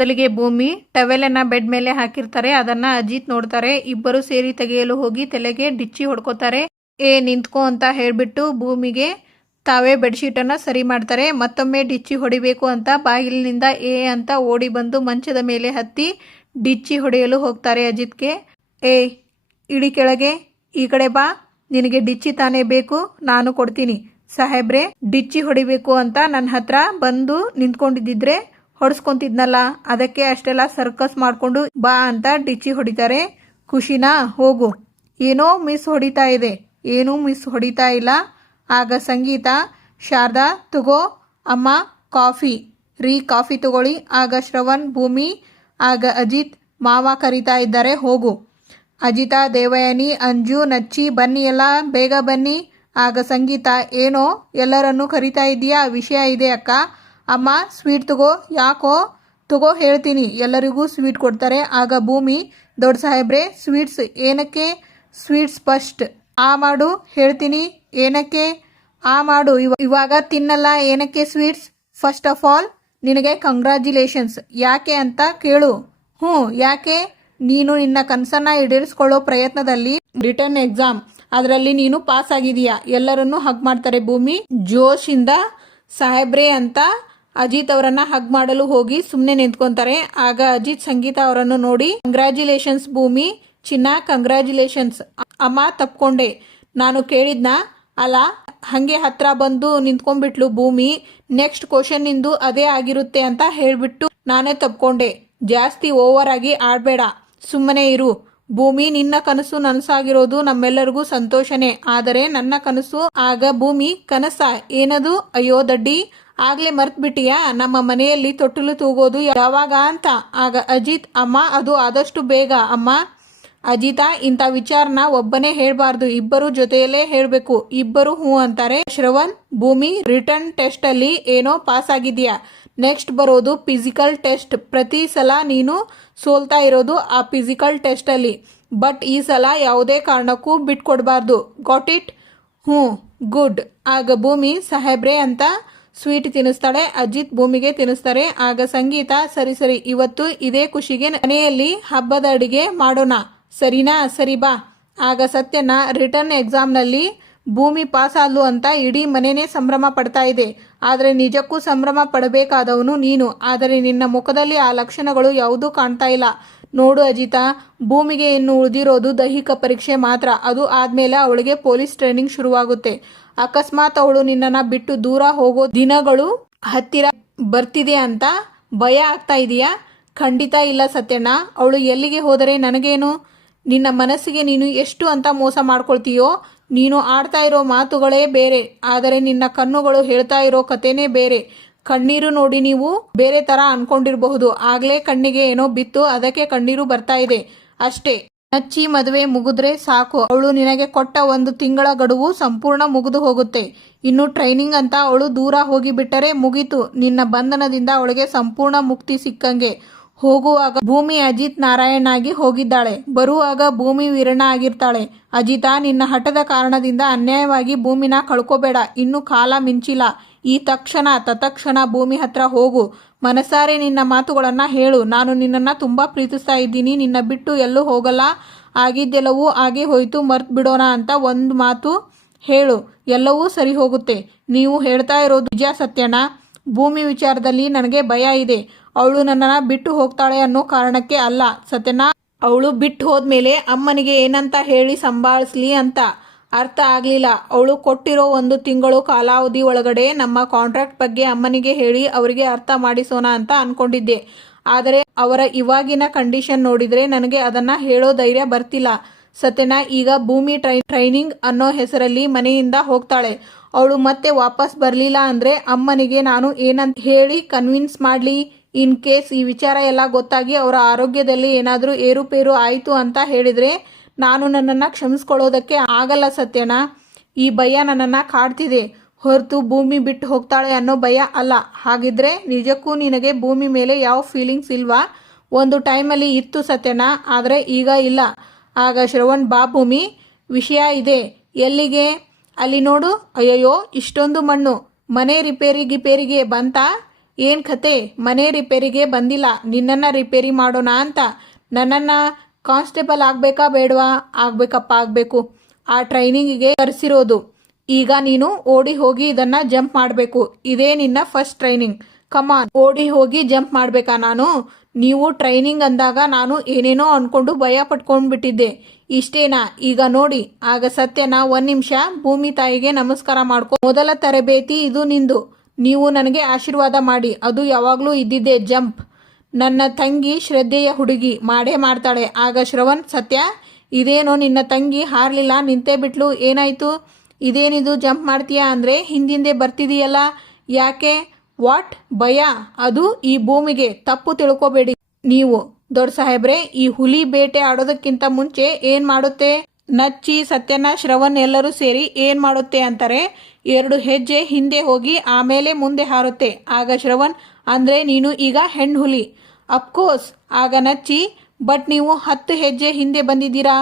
ಮೊದಲಿಗೆ ಭೂಮಿ ಟವೆಲನ್ನ ಬೆಡ್ ಮೇಲೆ ಹಾಕಿರ್ತಾರೆ. ಅದನ್ನ ಅಜಿತ್ ನೋಡ್ತಾರೆ. ಇಬ್ಬರು ಸೇರಿ ತೆಗೆಯಲು ಹೋಗಿ ತಲೆಗೆ ಡಿಚ್ಚಿ ಹೊಡ್ಕೋತಾರೆ. ನಿಂತ್ಕೋ ಅಂತ ಹೇಳ್ಬಿಟ್ಟು ಭೂಮಿಗೆ ತಾವೇ ಬೆಡ್ಶೀಟನ್ನು ಸರಿ ಮಾಡ್ತಾರೆ. ಮತ್ತೊಮ್ಮೆ ಡಿಚ್ಚಿ ಹೊಡಿಬೇಕು ಅಂತ ಬಾಗಿಲಿನಿಂದ ಅಂತ ಓಡಿ ಬಂದು ಮಂಚದ ಮೇಲೆ ಹತ್ತಿ ಡಿಚ್ಚಿ ಹೊಡೆಯಲು ಹೋಗ್ತಾರೆ. ಅಜಿತ್ಗೆ ಇಳಿ ಕೆಳಗೆ, ಈ ಕಡೆ ಬಾ, ನಿನಗೆ ಡಿಚ್ಚಿ ತಾನೇ ಬೇಕು, ನಾನು ಕೊಡ್ತೀನಿ. ಸಾಹೇಬ್ರೆ, ಡಿಚ್ಚಿ ಹೊಡಿಬೇಕು ಅಂತ ನನ್ನ ಹತ್ರ ಬಂದು ನಿಂತ್ಕೊಂಡಿದ್ದಿದ್ರೆ ಹೊಡ್ಸ್ಕೊಂತಿದ್ನಲ್ಲ, ಅದಕ್ಕೆ ಅಷ್ಟೆಲ್ಲ ಸರ್ಕಸ್ ಮಾಡಿಕೊಂಡು ಬಾ ಅಂತ ಡಿಚ್ಚಿ ಹೊಡಿತಾರೆ. ಖುಷಿನಾ? ಹೋಗು. ಏನೋ ಮಿಸ್ ಹೊಡಿತಾ ಇದೆ. ಏನೂ ಮಿಸ್ ಹೊಡಿತಾ ಇಲ್ಲ. ಆಗ ಸಂಗೀತ, ಶಾರದಾ ತಗೋ ಅಮ್ಮ ಕಾಫಿ ಕಾಫಿ ತಗೊಳ್ಳಿ. ಆಗ ಶ್ರವಣ್, ಭೂಮಿ, ಆಗ ಅಜಿತ್, ಮಾವ ಕರೀತಾ ಇದ್ದಾರೆ, ಹೋಗು. ಅಜಿತ, ದೇವಯಾನಿ, ಅಂಜು, ನಚ್ಚಿ, ಬನ್ನಿ ಎಲ್ಲ, ಬೇಗ ಬನ್ನಿ. ಆಗ ಸಂಗೀತ, ಏನೋ ಎಲ್ಲರನ್ನೂ ಕರೀತಾ ಇದೆಯಾ? ವಿಷಯ ಇದೆ ಅಕ್ಕ. ಅಮ್ಮ ಸ್ವೀಟ್ ತಗೋ. ಯಾಕೋ? ತಗೋ ಹೇಳ್ತೀನಿ. ಎಲ್ಲರಿಗೂ ಸ್ವೀಟ್ ಕೊಡ್ತಾರೆ. ಆಗ ಭೂಮಿ, ದೊಡ್ಡ ಸಾಹೇಬ್ರೆ ಸ್ವೀಟ್ಸ್ ಏನಕ್ಕೆ? Sweets first. ಮಾಡು ಹೇಳ್ತೀನಿ. ಏನಕ್ಕೆ? ಮಾಡು. ಇವಾಗ ತಿನ್ನಲ್ಲ. ಏನಕ್ಕೆ ಸ್ವೀಟ್ಸ್? ಫಸ್ಟ್ ಆಫ್ ಆಲ್ ನಿನಗೆ ಕಂಗ್ರ್ಯಾಚುಲೇಷನ್ಸ್. ಯಾಕೆ ಅಂತ ಕೇಳು. ಯಾಕೆ? ನೀನು ನಿನ್ನ ಕನಸನ್ನ ಈಡೇರಿಸ್ಕೊಳ್ಳೋ ಪ್ರಯತ್ನದಲ್ಲಿ ರಿಟರ್ನ್ ಎಕ್ಸಾಮ್, ಅದರಲ್ಲಿ ನೀನು ಪಾಸ್ ಆಗಿದೀಯಾ. ಎಲ್ಲರನ್ನೂ ಹಗ್ ಮಾಡ್ತಾರೆ. ಭೂಮಿ ಜೋಶಿಂದ ಸಾಹೇಬ್ರೆ ಅಂತ ಅಜಿತ್ ಅವರನ್ನ ಹಗ್ ಮಾಡಲು ಹೋಗಿ ಸುಮ್ಮನೆ ನಿಂತ್ಕೊಂತಾರೆ. ಆಗ ಅಜಿತ್ ಸಂಗೀತ ಅವರನ್ನು ನೋಡಿ, ಕಂಗ್ರ್ಯಾಚುಲೇಷನ್ಸ್ ಭೂಮಿ, ಚಿನ್ನ, ಕಂಗ್ರ್ಯಾಚುಲೇಷನ್ಸ್. ಅಮ್ಮ ತಪ್ಕೊಂಡೆ, ನಾನು ಕೇಳಿದ್ನಾ? ಅಲ್ಲ, ಹಂಗೆ ಹತ್ರ ಬಂದು ನಿಂತ್ಕೊಂಡ್ಬಿಟ್ಲು ಭೂಮಿ. ನೆಕ್ಸ್ಟ್ ಕ್ವಶನ್ ನಿಂದು ಅದೇ ಆಗಿರುತ್ತೆ ಅಂತ ಹೇಳ್ಬಿಟ್ಟು ನಾನೇ ತಪ್ಕೊಂಡೆ. ಜಾಸ್ತಿ ಓವರ್ ಆಗಿ ಆಡಬೇಡ, ಸುಮ್ಮನೆ ಇರು. ಭೂಮಿ, ನಿನ್ನ ಕನಸು ನನಸಾಗಿರೋದು ನಮ್ಮೆಲ್ಲರಿಗೂ ಸಂತೋಷನೇ, ಆದರೆ ನನ್ನ ಕನಸು. ಆಗ ಭೂಮಿ, ಕನಸ ಏನದು? ಅಯ್ಯೋ ದಡ್ಡಿ, ಆಗ್ಲೇ ಮರ್ತ್ಬಿಟ್ಟಿಯಾ? ನಮ್ಮ ಮನೆಯಲ್ಲಿ ತೊಟ್ಟಿಲು ತೂಗೋದು ಯಾವಾಗ ಅಂತ. ಆಗ ಅಜಿತ್, ಅಮ್ಮ ಅದು ಆದಷ್ಟು ಬೇಗ ಅಮ್ಮ. ಅಜಿತ, ಇಂಥ ವಿಚಾರನ ಒಬ್ಬನೇ ಹೇಳ್ಬಾರ್ದು, ಇಬ್ಬರು ಜೊತೆಯಲ್ಲೇ ಹೇಳ್ಬೇಕು. ಇಬ್ಬರು ಹೂ ಅಂತಾರೆ. ಶ್ರವಣ್, ಭೂಮಿ, ರಿಟರ್ನ್ ಟೆಸ್ಟ್ ಅಲ್ಲಿ ಏನೋ ಪಾಸ್ ಆಗಿದ್ಯಾ, ನೆಕ್ಸ್ಟ್ ಬರೋದು ಫಿಸಿಕಲ್ ಟೆಸ್ಟ್. ಪ್ರತಿ ಸಲ ನೀನು ಸೋಲ್ತಾ ಇರೋದು ಆ ಫಿಸಿಕಲ್ ಟೆಸ್ಟ್ ಅಲ್ಲಿ, ಬಟ್ ಈ ಸಲ ಯಾವುದೇ ಕಾರಣಕ್ಕೂ ಬಿಟ್ಕೊಡ್ಬಾರ್ದು. Got it? ಗುಡ್. ಆಗ ಭೂಮಿ, ಸಾಹೇಬ್ರೆ ಅಂತ ಸ್ವೀಟ್ ತಿನ್ನಿಸ್ತಾಳೆ. ಅಜಿತ್ ಭೂಮಿಗೆ ತಿನ್ನಿಸ್ತಾರೆ. ಆಗ ಸಂಗೀತ, ಸರಿ ಇವತ್ತು ಇದೇ ಖುಷಿಗೆ ಮನೆಯಲ್ಲಿ ಹಬ್ಬದ ಅಡಿಗೆ ಮಾಡೋಣ, ಸರಿನಾ? ಸರಿ ಬಾ. ಆಗ ಸತ್ಯನ ರಿಟರ್ನ್ ಎಕ್ಸಾಮ್ನಲ್ಲಿ ಭೂಮಿ ಪಾಸ್ ಆದ್ಲು ಅಂತ ಇಡೀ ಮನೆನೇ ಸಂಭ್ರಮ ಪಡ್ತಾ ಇದೆ. ಆದರೆ ನಿಜಕ್ಕೂ ಸಂಭ್ರಮ ಪಡಬೇಕಾದವನು ನೀನು. ಆದರೆ ನಿನ್ನ ಮುಖದಲ್ಲಿ ಆ ಲಕ್ಷಣಗಳು ಯಾವುದೂ ಕಾಣ್ತಾ ಇಲ್ಲ. ನೋಡು ಅಜಿತ, ಭೂಮಿಗೆ ಇನ್ನು ಉಳಿದಿರೋದು ದೈಹಿಕ ಪರೀಕ್ಷೆ ಮಾತ್ರ. ಅದು ಆದಮೇಲೆ ಅವಳಿಗೆ ಪೊಲೀಸ್ ಟ್ರೈನಿಂಗ್ ಶುರುವಾಗುತ್ತೆ. ಅಕಸ್ಮಾತ್ ಅವಳು ನಿನ್ನನ್ನು ಬಿಟ್ಟು ದೂರ ಹೋಗೋ ದಿನಗಳು ಹತ್ತಿರ ಬರ್ತಿದೆ ಅಂತ ಭಯ ಆಗ್ತಾ ಇದೆಯಾ? ಖಂಡಿತ ಇಲ್ಲ ಸತ್ಯಣ್ಣ. ಅವಳು ಎಲ್ಲಿಗೆ ಹೋದರೆ ನನಗೇನು? ನಿನ್ನ ಮನಸ್ಸಿಗೆ ನೀನು ಎಷ್ಟು ಅಂತ ಮೋಸ ಮಾಡ್ಕೊಳ್ತೀಯೋ. ನೀನು ಆಡ್ತಾ ಇರೋ ಮಾತುಗಳೇ ಬೇರೆ, ಆದರೆ ನಿನ್ನ ಕಣ್ಣುಗಳು ಹೇಳ್ತಾ ಇರೋ ಕಥೆನೇ ಬೇರೆ. ಕಣ್ಣೀರು ನೋಡಿ ನೀವು ಬೇರೆ ಥರ ಅನ್ಕೊಂಡಿರಬಹುದು. ಆಗಲೇ ಕಣ್ಣಿಗೆ ಏನೋ ಬಿತ್ತು, ಅದಕ್ಕೆ ಕಣ್ಣೀರು ಬರ್ತಾ ಇದೆ ಅಷ್ಟೇ. ನಚ್ಚಿ, ಮದುವೆ ಮುಗಿದ್ರೆ ಸಾಕು. ಅವಳು ನಿನಗೆ ಕೊಟ್ಟ 1 ತಿಂಗಳ ಗಡುವು ಸಂಪೂರ್ಣ ಮುಗಿದು ಹೋಗುತ್ತೆ. ಇನ್ನು ಟ್ರೈನಿಂಗ್ ಅಂತ ಅವಳು ದೂರ ಹೋಗಿಬಿಟ್ಟರೆ ಮುಗೀತು. ನಿನ್ನ ಬಂಧನದಿಂದ ಅವಳಿಗೆ ಸಂಪೂರ್ಣ ಮುಕ್ತಿ ಸಿಕ್ಕಂಗೆ. ಹೋಗುವಾಗ ಭೂಮಿ ಅಜಿತ್ ನಾರಾಯಣಾಗಿ ಹೋಗಿದ್ದಾಳೆ, ಬರುವಾಗ ಭೂಮಿ ವೀರಣ್ಣ ಆಗಿರ್ತಾಳೆ. ಅಜಿತ, ನಿನ್ನ ಹಠದ ಕಾರಣದಿಂದ ಅನ್ಯಾಯವಾಗಿ ಭೂಮಿನ ಕಳ್ಕೋಬೇಡ. ಇನ್ನು ಕಾಲ ಮಿಂಚಿಲ್ಲ. ಈ ತತ್ಕ್ಷಣ ಭೂಮಿ ಹತ್ರ ಹೋಗು. ಮನಸಾರೆ ನಿನ್ನ ಮಾತುಗಳನ್ನು ಹೇಳು. ನಾನು ನಿನ್ನನ್ನು ತುಂಬ ಪ್ರೀತಿಸ್ತಾ ಇದ್ದೀನಿ. ನಿನ್ನ ಬಿಟ್ಟು ಎಲ್ಲೂ ಹೋಗಲ್ಲ. ಆಗಿದ್ದೆಲ್ಲವೂ ಆಗೇ ಹೋಯ್ತು, ಮರ್ತು ಬಿಡೋಣ ಅಂತ ಒಂದು ಮಾತು ಹೇಳು. ಎಲ್ಲವೂ ಸರಿ ಹೋಗುತ್ತೆ. ನೀವು ಹೇಳ್ತಾ ಇರೋದು ನಿಜ ಸತ್ಯಣ್ಣ. ಭೂಮಿ ವಿಚಾರದಲ್ಲಿ ನನಗೆ ಭಯ ಇದೆ. ಅವಳು ನನ್ನನ್ನು ಬಿಟ್ಟು ಹೋಗ್ತಾಳೆ ಅನ್ನೋ ಕಾರಣಕ್ಕೆ ಅಲ್ಲ ಸತ್ಯಣ್ಣ. ಅವಳು ಬಿಟ್ಟು ಹೋದ್ಮೇಲೆ ಅಮ್ಮನಿಗೆ ಏನಂತ ಹೇಳಿ ಸಂಭಾಳಿಸ್ಲಿ ಅಂತ. ಅರ್ಥ ಆಗಲಿಲ್ಲ. ಅವಳು ಕೊಟ್ಟಿರೋ 1 ತಿಂಗಳು ಕಾಲಾವಧಿ ಒಳಗಡೆ ನಮ್ಮ ಕಾಂಟ್ರಾಕ್ಟ್ ಬಗ್ಗೆ ಅಮ್ಮನಿಗೆ ಹೇಳಿ ಅವರಿಗೆ ಅರ್ಥ ಮಾಡಿಸೋಣ ಅಂತ ಅಂದ್ಕೊಂಡಿದ್ದೆ. ಆದರೆ ಅವರ ಇವಾಗಿನ ಕಂಡೀಷನ್ ನೋಡಿದರೆ ನನಗೆ ಅದನ್ನು ಹೇಳೋ ಧೈರ್ಯ ಬರ್ತಿಲ್ಲ ಸತ್ಯಣ್ಣ. ಈಗ ಭೂಮಿ ಟ್ರೈನಿಂಗ್ ಅನ್ನೋ ಹೆಸರಲ್ಲಿ ಮನೆಯಿಂದ ಹೋಗ್ತಾಳೆ. ಅವಳು ಮತ್ತೆ ವಾಪಸ್ ಬರಲಿಲ್ಲ ಅಂದರೆ ಅಮ್ಮನಿಗೆ ನಾನು ಏನಂತ ಹೇಳಿ ಕನ್ವಿನ್ಸ್ ಮಾಡಲಿ? ಇನ್ ಕೇಸ್ ಈ ವಿಚಾರ ಎಲ್ಲ ಗೊತ್ತಾಗಿ ಅವರ ಆರೋಗ್ಯದಲ್ಲಿ ಏನಾದರೂ ಏರುಪೇರು ಆಯಿತು ಅಂತ ಹೇಳಿದರೆ ನಾನು ನನ್ನನ್ನು ಕ್ಷಮಿಸ್ಕೊಳ್ಳೋದಕ್ಕೆ ಆಗಲ್ಲ ಸತ್ಯಣ್ಣ. ಈ ಭಯ ನನ್ನನ್ನು ಕಾಡ್ತಿದೆ ಹೊರತು ಭೂಮಿ ಬಿಟ್ಟು ಹೋಗ್ತಾಳೆ ಅನ್ನೋ ಭಯ ಅಲ್ಲ. ಹಾಗಿದ್ರೆ ನಿಜಕ್ಕೂ ನಿನಗೆ ಭೂಮಿ ಮೇಲೆ ಯಾವ ಫೀಲಿಂಗ್ಸ್ ಇಲ್ವಾ? ಒಂದು ಟೈಮಲ್ಲಿ ಇತ್ತು ಸತ್ಯಣ್ಣ, ಆದರೆ ಈಗ ಇಲ್ಲ. ಆಗ ಶ್ರವಣ್, ಬಾ ಭೂಮಿ, ವಿಷಯ ಇದೆ. ಎಲ್ಲಿಗೆ? ಅಲ್ಲಿ ನೋಡು. ಅಯ್ಯಯ್ಯೋ, ಇಷ್ಟೊಂದು ಮಣ್ಣು. ಮನೆ ರಿಪೇರಿಗೆ ಬಂತಾ? ಏನು ಕತೆ, ಮನೆ ರಿಪೇರಿಗೆ ಬಂದಿಲ್ಲ, ನಿನ್ನನ್ನು ರಿಪೇರಿ ಮಾಡೋಣ ಅಂತ. ನನ್ನನ್ನು ಕಾನ್ಸ್ಟೇಬಲ್ ಆಗಬೇಕಾ ಬೇಡವಾ? ಆಗಬೇಕಪ್ಪ, ಆಗಬೇಕು. ಆ ಟ್ರೈನಿಂಗಿಗೆ ಕರೆಸಿರೋದು. ಈಗ ನೀನು ಓಡಿ ಹೋಗಿ ಇದನ್ನು ಜಂಪ್ ಮಾಡಬೇಕು. ಇದೇ ನಿನ್ನ ಫಸ್ಟ್ ಟ್ರೈನಿಂಗ್. ಕಮಾನ್, ಓಡಿ ಹೋಗಿ ಜಂಪ್ ಮಾಡಬೇಕಾ ನಾನು? ನೀವು ಟ್ರೈನಿಂಗ್ ಅಂದಾಗ ನಾನು ಏನೇನೋ ಅಂದ್ಕೊಂಡು ಭಯ ಪಟ್ಕೊಂಡ್ಬಿಟ್ಟಿದ್ದೆ. ಇಷ್ಟೇನಾ? ಈಗ ನೋಡಿ. ಆಗ ಸತ್ಯನ 1 ನಿಮಿಷ ಭೂಮಿ ತಾಯಿಗೆ ನಮಸ್ಕಾರ ಮಾಡ್ಕೊ. ಮೊದಲ ತರಬೇತಿ ಇದು ನಿಂದು. ನೀವು ನನಗೆ ಆಶೀರ್ವಾದ ಮಾಡಿ. ಅದು ಯಾವಾಗಲೂ ಇದ್ದಿದ್ದೆ ಜಂಪ್. ನನ್ನ ತಂಗಿ ಶ್ರದ್ಧೆಯ ಹುಡುಗಿ ಮಾಡೇ ಮಾಡ್ತಾಳೆ. ಆಗ ಶ್ರವಣ್, ಸತ್ಯ ಇದೇನೋ ನಿನ್ನ ತಂಗಿ ಹಾರಲಿಲ್ಲ, ನಿಂತೇ ಬಿಟ್ಲು, ಏನಾಯಿತು? ಇದೇನಿದು ಜಂಪ್ ಮಾಡ್ತೀಯಾ ಅಂದರೆ ಹಿಂದಿಂದೆ ಬರ್ತಿದೀಯಲ್ಲ, ಯಾಕೆ? ವಾಟ್? ಭಯ? ಅದು ಈ ಭೂಮಿಗೆ. ತಪ್ಪು ತಿಳ್ಕೊಬೇಡಿ ನೀವು. ದೊಡ್ಡ ಸಾಹೇಬ್ರೆ, ಈ ಹುಲಿ ಬೇಟೆ ಆಡೋದಕ್ಕಿಂತ ಮುಂಚೆ ಏನು ಮಾಡುತ್ತೆ? ನಚ್ಚಿ ಸತ್ಯನ ಶ್ರವಣ್ ಎಲ್ಲರೂ ಸೇರಿ ಏನು ಮಾಡುತ್ತೆ ಅಂತಾರೆ, 2 ಹೆಜ್ಜೆ ಹಿಂದೆ ಹೋಗಿ ಆಮೇಲೆ ಮುಂದೆ ಹಾರುತ್ತೆ. ಆಗ ಶ್ರವಣ್, ಅಂದರೆ ನೀನು ಈಗ ಹೆಣ್ಣು ಹುಲಿ. ಅಫ್ಕೋರ್ಸ್. ಆಗ ನಚ್ಚಿ, ಬಟ್ ನೀವು 10 ಹೆಜ್ಜೆ ಹಿಂದೆ ಬಂದಿದ್ದೀರಾ.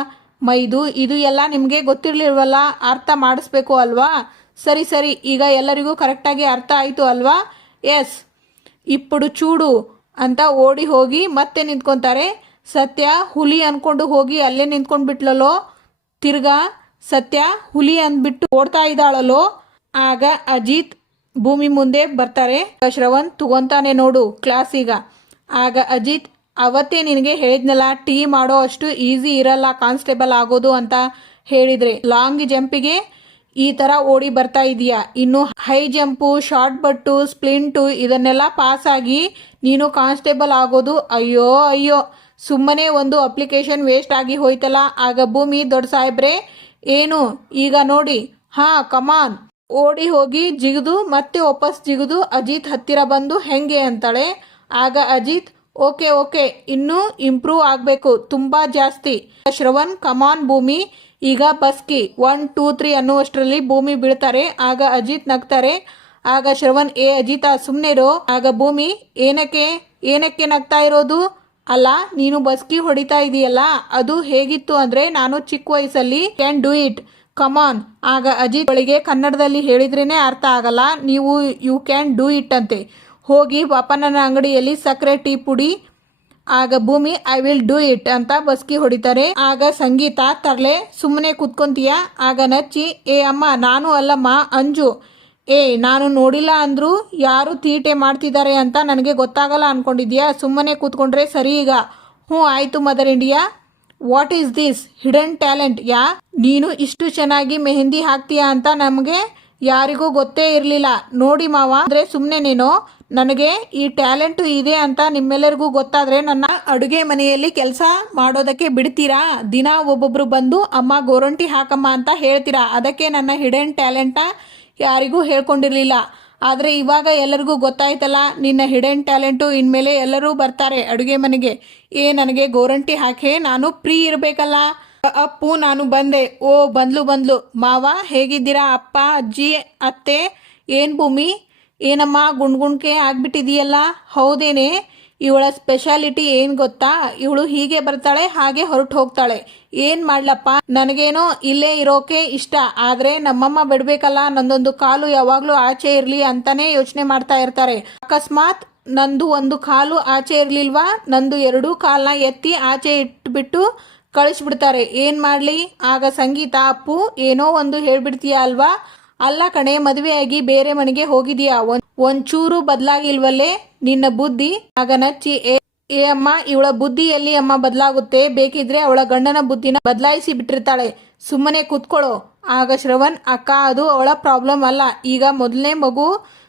ಮೈದು ಇದು ಎಲ್ಲ ನಿಮಗೆ ಗೊತ್ತಿರಲಿಲ್ವಲ್ಲ, ಅರ್ಥ ಮಾಡಿಸ್ಬೇಕು ಅಲ್ವಾ? ಸರಿ ಸರಿ, ಈಗ ಎಲ್ಲರಿಗೂ ಕರೆಕ್ಟಾಗಿ ಅರ್ಥ ಆಯಿತು ಅಲ್ವಾ? ಎಸ್. ఇప్పుడు ಚೂಡು ಅಂತ ಓಡಿ ಹೋಗಿ ಮತ್ತೆ ನಿಂತ್ಕೊತಾರೆ. ಸತ್ಯ ಹುಲಿ ಅಂದ್ಕೊಂಡು ಹೋಗಿ ಅಲ್ಲೇ ನಿಂತ್ಕೊಂಡ್ಬಿಟ್ಲಲ್ಲೋ. ತಿರ್ಗಾ ಸತ್ಯ ಹುಲಿ ಅಂದ್ಬಿಟ್ಟು ಓಡ್ತಾ ಇದ್ದಾಳಲ್ಲೋ. ಆಗ ಅಜಿತ್ ಭೂಮಿ ಮುಂದೆ ಬರ್ತಾರೆ. ಶ್ರವಣ್ ತಗೊಂತಾನೆ ನೋಡು ಕ್ಲಾಸೀಗ. ಆಗ ಅಜಿತ್, ಅವತ್ತೇ ನಿನಗೆ ಹೇಳಿದ್ನಲ್ಲ, ಟೀ ಮಾಡೋ ಅಷ್ಟು ಈಸಿ ಇರಲ್ಲ ಕಾನ್ಸ್ಟೇಬಲ್ ಆಗೋದು ಅಂತ ಹೇಳಿದ್ರೆ. ಲಾಂಗ್ ಜಂಪಿಗೆ ಈ ಥರ ಓಡಿ ಬರ್ತಾ ಇದೀಯಾ, ಇನ್ನು ಹೈ ಜಂಪು, ಶಾರ್ಟ್ ಬಟ್ಟು, ಸ್ಪ್ಲಿಂಟು ಇದನ್ನೆಲ್ಲ ಪಾಸ್ ಆಗಿ ನೀನು ಕಾನ್ಸ್ಟೇಬಲ್ ಆಗೋದು? ಅಯ್ಯೋ ಅಯ್ಯೋ, ಸುಮ್ಮನೆ ಒಂದು ಅಪ್ಲಿಕೇಶನ್ ವೇಸ್ಟ್ ಆಗಿ ಹೋಯ್ತಲ್ಲ. ಆಗ ಭೂಮಿ, ದೊಡ್ಡ ಸಾಹೇಬ್ರೆ ಏನು ಈಗ ನೋಡಿ. ಹಾಂ, ಕಮಾನ್. ಓಡಿ ಹೋಗಿ ಜಿಗಿದು ಮತ್ತೆ ವಾಪಸ್ ಜಿಗಿದು ಅಜಿತ್ ಹತ್ತಿರ ಬಂದು ಹೆಂಗೆ ಅಂತಾಳೆ. ಆಗ ಅಜಿತ್, ಓಕೆ ಓಕೆ, ಇನ್ನೂ ಇಂಪ್ರೂವ್ ಆಗಬೇಕು ತುಂಬ ಜಾಸ್ತಿ. ಶ್ರವಣ್, ಕಮಾನ್ ಭೂಮಿ, ಈಗ ಬಸ್ಕಿ 1 2 3 ಅನ್ನುವಷ್ಟರಲ್ಲಿ ಭೂಮಿ ಬೀಳ್ತಾರೆ. ಆಗ ಅಜಿತ್ ನಗ್ತಾರೆ. ಆಗ ಶ್ರವಣ್, ಏ ಅಜಿತ ಸುಮ್ಮನೆ ಇರೋ. ಆಗ ಭೂಮಿ, ಏನಕ್ಕೆ ನಗ್ತಾ ಇರೋದು? ಅಲ್ಲ, ನೀನು ಬಸ್ಕಿ ಹೊಡಿತಾ ಇದೆಯಲ್ಲ, ಅದು ಹೇಗಿತ್ತು ಅಂದರೆ ನಾನು ಚಿಕ್ಕ ವಯಸ್ಸಲ್ಲಿ ಕ್ಯಾನ್ ಡೂ ಇಟ್, ಕಮಾನ್. ಆಗ ಅಜಿತ್ ಒಳಗೆ ಕನ್ನಡದಲ್ಲಿ ಹೇಳಿದ್ರೇ ಅರ್ಥ ಆಗಲ್ಲ, ನೀವು ಯು ಕ್ಯಾನ್ ಡೂ ಇಟ್ ಅಂತೆ. ಹೋಗಿ ಪಾಪಣ್ಣನ ಅಂಗಡಿಯಲ್ಲಿ ಸಕ್ಕರೆ ಟೀ ಪುಡಿ. ಆಗ ಭೂಮಿ, ಐ ವಿಲ್ ಡೂ ಇಟ್ ಅಂತ ಬಸ್ಕಿ ಹೊಡಿತಾರೆ. ಆಗ ಸಂಗೀತ, ತರ್ಲೆ ಸುಮ್ಮನೆ ಕೂತ್ಕೊಂತೀಯ. ಆಗ ನಚ್ಚಿ, ಏ ಅಮ್ಮ ನಾನು ಅಲ್ಲಮ್ಮ ಅಂಜು. ಏ ನಾನು ನೋಡಿಲ್ಲ ಅಂದ್ರು ಯಾರು ತೀಟೆ ಮಾಡ್ತಿದ್ದಾರೆ ಅಂತ ನನಗೆ ಗೊತ್ತಾಗಲ್ಲ ಅನ್ಕೊಂಡಿದ್ಯಾ? ಸುಮ್ಮನೆ ಕೂತ್ಕೊಂಡ್ರೆ ಸರಿ ಈಗ. ಹ್ಞೂ ಆಯಿತು mother India. What is this hidden talent? ನೀನು ಇಷ್ಟು ಚೆನ್ನಾಗಿ ಮೆಹಂದಿ ಹಾಕ್ತೀಯಾ ಅಂತ ನಮಗೆ ಯಾರಿಗೂ ಗೊತ್ತೇ ಇರಲಿಲ್ಲ ನೋಡಿ ಮಾವ. ಅಂದರೆ ಸುಮ್ಮನೆನೇನೋ, ನನಗೆ ಈ ಟ್ಯಾಲೆಂಟು ಇದೆ ಅಂತ ನಿಮ್ಮೆಲ್ಲರಿಗೂ ಗೊತ್ತಾದರೆ ನನ್ನ ಅಡುಗೆ ಮನೆಯಲ್ಲಿ ಕೆಲಸ ಮಾಡೋದಕ್ಕೆ ಬಿಡ್ತೀರಾ? ದಿನ ಒಬ್ಬೊಬ್ಬರು ಬಂದು ಅಮ್ಮ ಗೋರಂಟಿ ಹಾಕಮ್ಮ ಅಂತ ಹೇಳ್ತೀರಾ. ಅದಕ್ಕೆ ನನ್ನ ಹಿಡನ್ ಟ್ಯಾಲೆಂಟ ಯಾರಿಗೂ ಹೇಳ್ಕೊಂಡಿರಲಿಲ್ಲ. ಆದರೆ ಇವಾಗ ಎಲ್ಲರಿಗೂ ಗೊತ್ತಾಯ್ತಲ್ಲ ನಿನ್ನ ಹಿಡನ್ ಟ್ಯಾಲೆಂಟು. ಇನ್ಮೇಲೆ ಎಲ್ಲರೂ ಬರ್ತಾರೆ ಅಡುಗೆ ಮನೆಗೆ. ನನಗೆ ಗೋರಂಟಿ ಹಾಕಿ ನಾನು ಫ್ರೀ ಇರಬೇಕಲ್ಲ. ಅಪ್ಪು, ನಾನು ಬಂದೆ. ಓ ಬಂದ್ಲು ಮಾವ, ಹೇಗಿದ್ದೀರಾ? ಅಪ್ಪ, ಅಜ್ಜಿ, ಅತ್ತೆ. ಏನು ಭೂಮಿ, ಏನಮ್ಮ ಗುಂಡ್ಗುಣ್ಕೆ ಆಗ್ಬಿಟ್ಟಿದೆಯಲ್ಲ? ಹೌದೇನೆ? ಇವಳ ಸ್ಪೆಷಾಲಿಟಿ ಏನು ಗೊತ್ತಾ? ಇವಳು ಹೀಗೆ ಬರ್ತಾಳೆ, ಹಾಗೆ ಹೊರಟು ಹೋಗ್ತಾಳೆ. ಏನು ಮಾಡ್ಲಪ್ಪ, ನನಗೇನೋ ಇಲ್ಲೇ ಇರೋಕೆ ಇಷ್ಟ. ಆದರೆ ನಮ್ಮಮ್ಮ ಬಿಡಬೇಕಲ್ಲ, ನಂದೊಂದು ಕಾಲು ಯಾವಾಗಲೂ ಆಚೆ ಇರಲಿ ಅಂತಾನೆ ಯೋಚನೆ ಮಾಡ್ತಾ ಇರ್ತಾರೆ. ಅಕಸ್ಮಾತ್ ನಂದು ಒಂದು ಕಾಲು ಆಚೆ ಇರಲಿಲ್ವಾ, ನಂದು 2 ಕಾಲನ್ನ ಎತ್ತಿ ಆಚೆ ಇಟ್ಬಿಟ್ಟು ಕಳಿಸ್ಬಿಡ್ತಾರೆ. ಏನು ಮಾಡಲಿ? ಆಗ ಸಂಗೀತ, ಅಪ್ಪು ಏನೋ ಒಂದು ಹೇಳ್ಬಿಡ್ತೀಯ ಅಲ್ವಾ? ಅಲ್ಲ ಕಣೆ, ಮದುವೆಯಾಗಿ ಬೇರೆ ಮನೆಗೆ ಹೋಗಿದೀಯಾ, ಒಂಚೂರು ಬದಲಾಗಿಲ್ವಲ್ಲೇ ನಿನ್ನ ಬುದ್ಧಿ. ಆಗ ನಚ್ಚಿ, ಏ ಅಮ್ಮ, ಇವಳ ಬುದ್ಧಿ ಎಲ್ಲಿ ಅಮ್ಮ ಬದಲಾಗುತ್ತೆ? ಬೇಕಿದ್ರೆ ಅವಳ ಗಂಡನ ಬುದ್ಧಿನ ಬದಲಾಯಿಸಿ ಬಿಟ್ಟಿರ್ತಾಳೆ, ಸುಮ್ಮನೆ ಕೂತ್ಕೊಳ್ಳೋ. ಆಗ ಶ್ರವಣ್, ಅಕ್ಕ ಅದು ಅವಳ ಪ್ರಾಬ್ಲಮ್ ಅಲ್ಲ. ಈಗ ಮೊದಲನೇ ಮಗು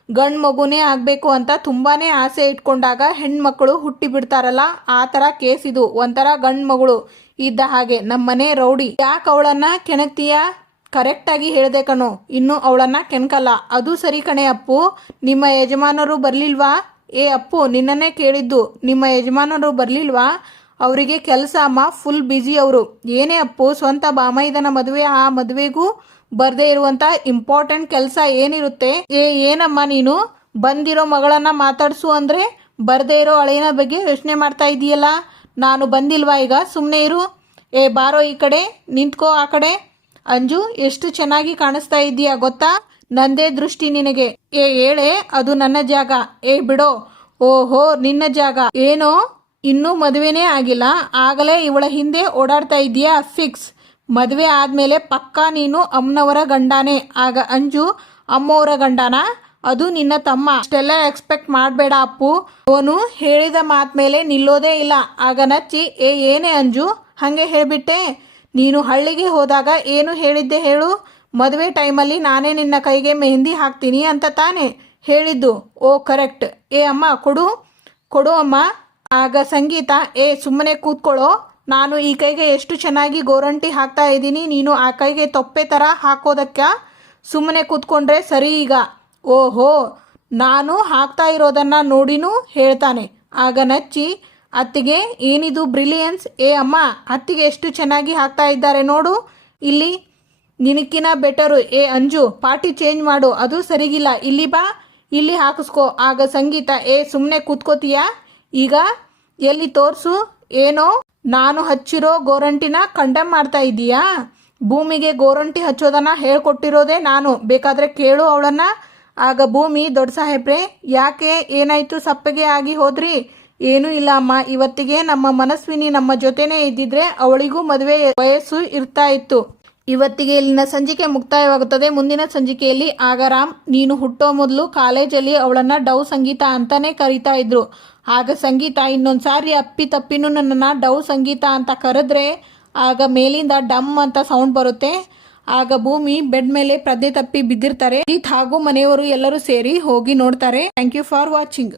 ಗಂಡು ಮಗುನೇ ಆಗಬೇಕು ಅಂತ ತುಂಬಾನೇ ಆಸೆ ಇಟ್ಕೊಂಡಾಗ ಹೆಣ್ಮಕ್ಳು ಹುಟ್ಟಿ ಬಿಡ್ತಾರಲ್ಲ, ಆ ಥರ ಕೇಸ್ ಇದು. ಒಂಥರ ಗಂಡು ಮಗಳು ಇದ್ದ ಹಾಗೆ, ನಮ್ಮನೆ ರೌಡಿ. ಯಾಕೆ ಅವಳನ್ನ ಕೆಣಕ್ತೀಯ? ಕರೆಕ್ಟಾಗಿ ಹೇಳಿದೆ ಕಣೋ, ಇನ್ನು ಅವಳನ್ನ ಕೆಣಕಲ್ಲ. ಅದು ಸರಿ ಕಣೆ ಅಪ್ಪು, ನಿಮ್ಮ ಯಜಮಾನರು ಬರಲಿಲ್ವಾ? ಏ ಅಪ್ಪು, ನಿನ್ನನ್ನೇ ಕೇಳಿದ್ದು, ನಿಮ್ಮ ಯಜಮಾನರು ಬರಲಿಲ್ವಾ? ಅವರಿಗೆ ಕೆಲಸ ಅಮ್ಮ, ಫುಲ್ ಬ್ಯುಸಿ ಅವರು. ಏನೇ ಅಪ್ಪು, ಸ್ವಂತ ಬಾಮೈದನ ಮದುವೆ, ಆ ಮದುವೆಗೂ ಬರದೇ ಇರುವಂಥ ಇಂಪಾರ್ಟೆಂಟ್ ಕೆಲಸ ಏನಿರುತ್ತೆ? ಏನಮ್ಮ ನೀನು ಬಂದಿರೋ ಮಗಳನ್ನ ಮಾತಾಡಿಸು ಅಂದರೆ ಬರದೇ ಇರೋ ಹಳೆಯನ ಬಗ್ಗೆ ಯೋಚನೆ ಮಾಡ್ತಾ ಇದೀಯಲ್ಲ. ನಾನು ಬಂದಿಲ್ವಾ ಈಗ? ಸುಮ್ಮನೆ ಇರು. ಬಾರೋ ಈ ಕಡೆ, ನಿಂತ್ಕೋ ಆ ಕಡೆ. ಅಂಜು, ಎಷ್ಟು ಚೆನ್ನಾಗಿ ಕಾಣಿಸ್ತಾ ಇದ್ದೀಯಾ ಗೊತ್ತಾ? ನಂದೇ ದೃಷ್ಟಿ ನಿನಗೆ. ಏ ಹೇಳೆ, ಅದು ನನ್ನ ಜಾಗ. ಏ ಬಿಡೋ. ಓಹೋ, ನಿನ್ನ ಜಾಗ ಏನೋ? ಇನ್ನೂ ಮದುವೆನೇ ಆಗಿಲ್ಲ, ಆಗಲೇ ಇವಳ ಹಿಂದೆ ಓಡಾಡ್ತಾ ಇದೀಯಾ? ಫಿಕ್ಸ್. ಮದುವೆ ಆದ್ಮೇಲೆ ಪಕ್ಕಾ ನೀನು ಅಮ್ಮನವರ ಗಂಡಾನೆ. ಆಗ ಅಂಜು ಅಮ್ಮವರ ಗಂಡನ? ಅದು ನಿನ್ನ ತಮ್ಮ. ಅಷ್ಟೆಲ್ಲ ಎಕ್ಸ್ಪೆಕ್ಟ್ ಮಾಡಬೇಡ ಅಪ್ಪು. ಅವನು ಹೇಳಿದ ಮಾತ್ ಮೇಲೆ ನಿಲ್ಲೋದೇ ಇಲ್ಲ. ಆಗ ನಚ್ಚಿ, ಏನೇ ಅಂಜು ಹಾಗೆ ಹೇಳಿಬಿಟ್ಟೆ? ನೀನು ಹಳ್ಳಿಗೆ ಹೋದಾಗ ಏನು ಹೇಳಿದ್ದೆ ಹೇಳು? ಮದುವೆ ಟೈಮಲ್ಲಿ ನಾನೇ ನಿನ್ನ ಕೈಗೆ ಮೆಹಂದಿ ಹಾಕ್ತೀನಿ ಅಂತ ತಾನೇ ಹೇಳಿದ್ದು? ಓ ಕರೆಕ್ಟ್. ಅಮ್ಮ ಕೊಡು ಅಮ್ಮ. ಆಗ ಸಂಗೀತ, ಸುಮ್ಮನೆ ಕೂತ್ಕೊಳ್ಳೋ. ನಾನು ಈ ಕೈಗೆ ಎಷ್ಟು ಚೆನ್ನಾಗಿ ಗೋರಂಟಿ ಹಾಕ್ತಾ ಇದ್ದೀನಿ, ನೀನು ಆ ಕೈಗೆ ತೊಪ್ಪೆ ಥರ ಹಾಕೋದಕ್ಕ? ಸುಮ್ಮನೆ ಕೂತ್ಕೊಂಡ್ರೆ ಸರಿ ಈಗ. ಓಹೋ, ನಾನು ಹಾಕ್ತಾ ಇರೋದನ್ನ ನೋಡಿನೂ ಹೇಳ್ತಾನೆ. ಆಗ ನಚ್ಚಿ, ಅತ್ತಿಗೆ ಏನಿದು ಬ್ರಿಲಿಯನ್ಸ್? ಅಮ್ಮ, ಅತ್ತಿಗೆ ಎಷ್ಟು ಚೆನ್ನಾಗಿ ಹಾಕ್ತಾ ಇದ್ದಾರೆ ನೋಡು ಇಲ್ಲಿ. ನಿನಕ್ಕಿನ ಬೆಟರು. ಅಂಜು, ಪಾರ್ಟಿ ಚೇಂಜ್ ಮಾಡು, ಅದು ಸರಿಗಿಲ್ಲ. ಇಲ್ಲಿ ಬಾ, ಇಲ್ಲಿ ಹಾಕಿಸ್ಕೋ. ಆಗ ಸಂಗೀತ, ಸುಮ್ಮನೆ ಕೂತ್ಕೋತೀಯಾ ಈಗ? ಎಲ್ಲಿ ತೋರಿಸು. ಏನೋ ನಾನು ಹಚ್ಚಿರೋ ಗೋರಂಟಿನ ಕಂಡೆಮ್ ಮಾಡ್ತಾ ಇದ್ದೀಯಾ? ಭೂಮಿಗೆ ಗೋರಂಟಿ ಹಚ್ಚೋದನ್ನ ಹೇಳ್ಕೊಟ್ಟಿರೋದೇ ನಾನು, ಬೇಕಾದರೆ ಕೇಳು ಅವಳನ್ನ. ಆಗ ಭೂಮಿ, ದೊಡ್ಡ ಸಾಹೇಬ್ರೆ ಯಾಕೆ, ಏನಾಯ್ತು, ಸಪ್ಪಗೆ ಆಗಿ ಹೋದ್ರಿ? ಏನೂ ಇಲ್ಲ ಅಮ್ಮ, ಇವತ್ತಿಗೆ ನಮ್ಮ ಮನಸ್ವಿನಿ ನಮ್ಮ ಜೊತೆನೇ ಇದ್ದಿದ್ರೆ ಅವಳಿಗೂ ಮದುವೆ ವಯಸ್ಸು ಇರ್ತಾ ಇತ್ತು. ಇವತ್ತಿಗೆ ಇಲ್ಲಿನ ಸಂಚಿಕೆ ಮುಕ್ತಾಯವಾಗುತ್ತದೆ. ಮುಂದಿನ ಸಂಚಿಕೆಯಲ್ಲಿ ಆಗರಾಮ್ ನೀನು ಹುಟ್ಟೋ ಮೊದಲು ಕಾಲೇಜಲ್ಲಿ ಅವಳನ್ನ ಡವ್ ಸಂಗೀತ ಅಂತಾನೆ ಕರೀತಾ ಇದ್ರು. ಆಗ ಸಂಗೀತ ಇನ್ನೊಂದ್ಸಾರಿ ಅಪ್ಪಿ ತಪ್ಪಿನೂ ನನ್ನನ್ನು ಡವ್ ಸಂಗೀತ ಅಂತ ಕರೆದ್ರೆ ಆಗ ಮೇಲಿಂದ ಡಮ್ ಅಂತ ಸೌಂಡ್ ಬರುತ್ತೆ. ಆಗ ಭೂಮಿ ಬೆಡ್ ಮೇಲೆ ಪ್ರಜ್ಞೆ ತಪ್ಪಿ ಬಿದ್ದಿರ್ತಾರೆ. ಹಾಗೂ ಮನೆಯವರು ಎಲ್ಲರೂ ಸೇರಿ ಹೋಗಿ ನೋಡ್ತಾರೆ. Thank you for watching.